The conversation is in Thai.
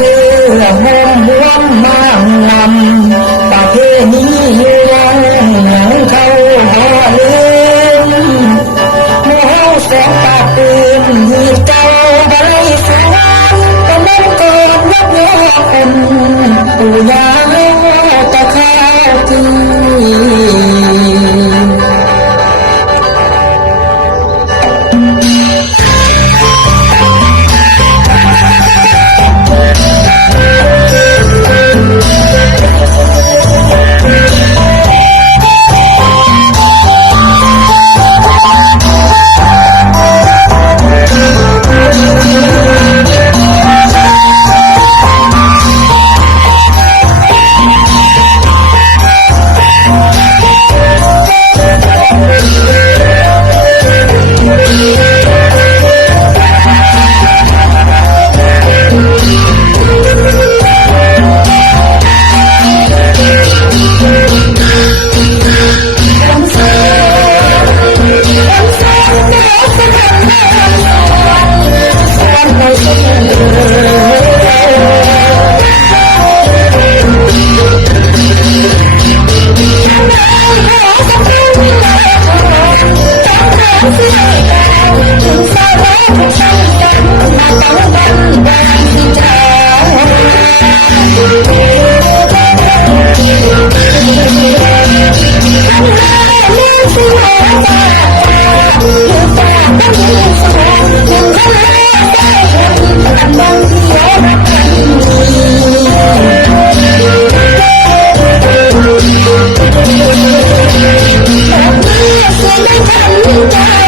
สื้อมมหวนมางลำประเพณีเลี้ยงหนังเขาบ่ลืมโมเฮาแสงตาปืนหีบเจ้าบสารตะมันเกิดยับยอเป็นยา make me die.